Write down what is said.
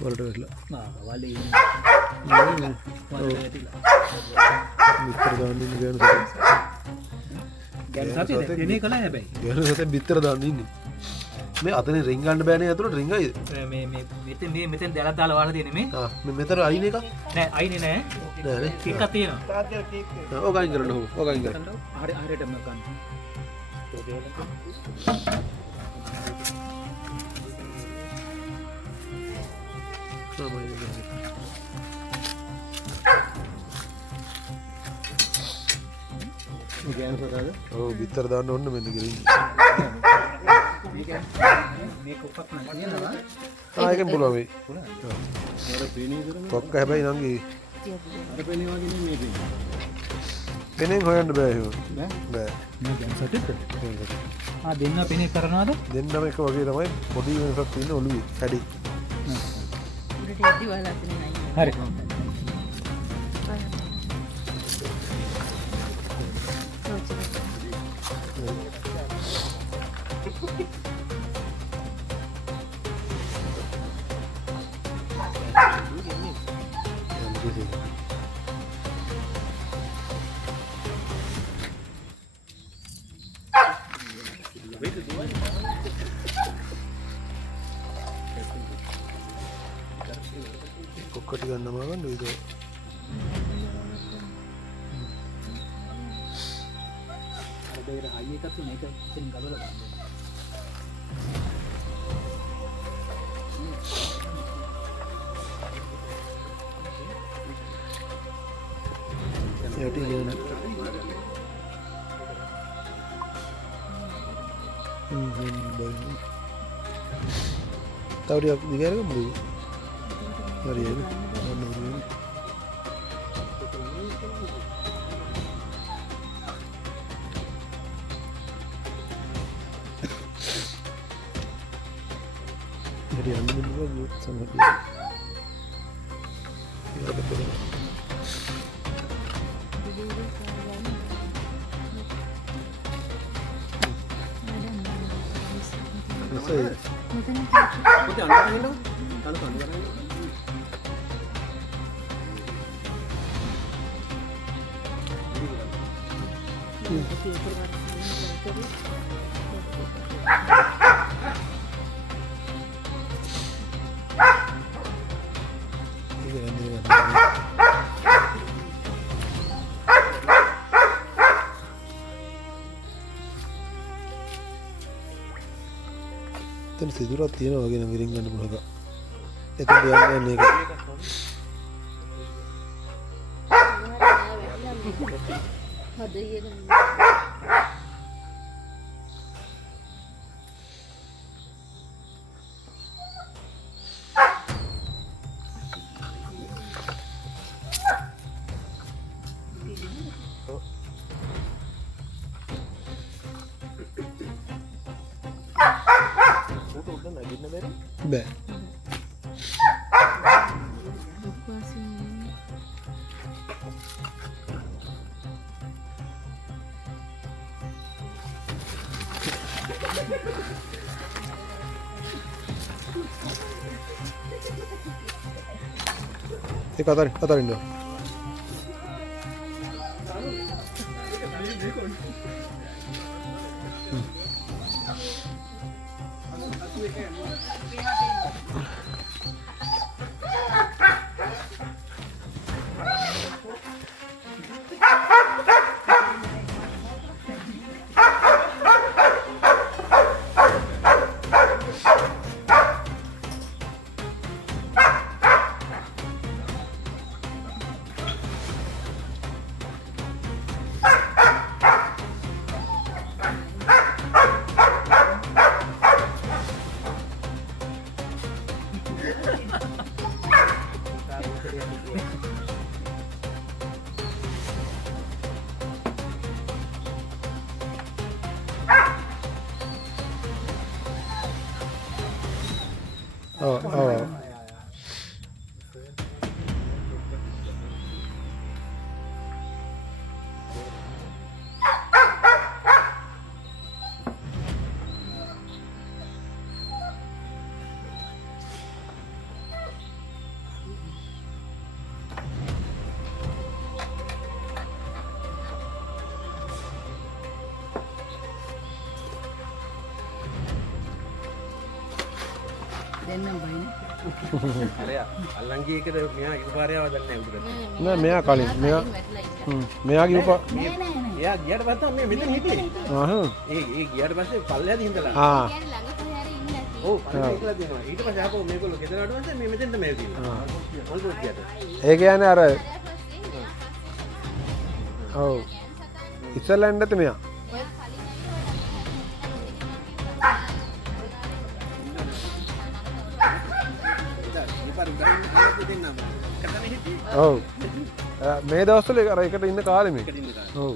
වලට වැටලා. වලේ බිත්තර දාන්න ඉන්නේ ගෑනු සතේ. ගෑනු සතේ දෙනේ කළා හැබැයි. ගෑනු සතේ බිත්තර දාන්න ඉන්නේ. මේ අතනේ රින් ගන්න බෑනේ අතට රින් අයිද? මෙතෙන් දැලක් දාලා වහලා තියෙන්නේ මේ. මේ මෙතන අයින එකක් නෑ අයිනේ නෑ. නෑ නේ. එකක් තියෙනවා. ඕක අයින් කරන්න ඕක. ඕක අයින් කරන්න. හරියටම ගන්න. ගෑනු සතාද? ඔව් බිත්තර දාන්න ඕන මෙන්න ගිරින්. මේක උපක් නම් කියනවා. ඒකෙන් පුළුවන් වෙයි. කොක්ක හැබැයි නංගි. අර පෙනේ වගේ නෙමෙයි මේක. පෙනෙන් හොයන්න බෑ එහෙම. බෑ. මේ ගෑනු සතෙක්ද? දෙන්න පෙනේ කරනවද? දෙන්නම එක වගේ තමයි පොඩි වෙනසක් තියෙන ඔළුවේ හැඩි. උඩට යද්දි වහලා තියෙන නයි. හරි. කොක්කට ගන්නම ගන්න ඒක. අර හයි එකක් තුන එක ඉතින් ගලවලා ගන්න. යටි ගන්න. බයි. තවරියක් දිගාරගමු. හරියද? හරි අන්න මෙන්න සමහරවිට. එතන සිදුරක් තියෙනවා වගේ නම් විරින් ගන්න පුළුවන්. එතන යන්නේ මේක. හදේ බෑ. ඒක අතරින් නෝ. දෙන්නම් බයිනේ. අරයා අල්ලංගි එකට මෙයා එකපාරයව දන්නේ නැහැ උඩට. නෑ මෙයා කලින් මෙයා වැටලා ඉන්න. මෙයා ගිහුවා නෑ නෑ නෑ. එයා ගියාට පස්සේ මේ මෙතන හිටියේ. ඒ ගියාට පස්සේ පල්ලෙහාද හිඳලා. ආ කියන්නේ ළඟ කොහේ හරි ඉන්න ඇති. ඔව් පල්ලෙහා ඉකලා තියෙනවා. ඊට පස්සේ ආපහු මේගොල්ලෝ ගෙදරට පස්සේ මේ මෙතෙන්ට මේ තියෙනවා. මල්පොත්තියට. ඒ කියන්නේ අර ඊට පස්සේ මෙයා ඔව් ඉස්සලෙන්ඩත් මෙයා ඔය කලින් ඉපාර උඩින් ආයෙත් දෙන්නම්. කතන හිටියේ. ඔව් මේ දවස්වල අර එකට ඉන්න කාලෙ මේ එකට ඉන්න කාලේ. ඔව්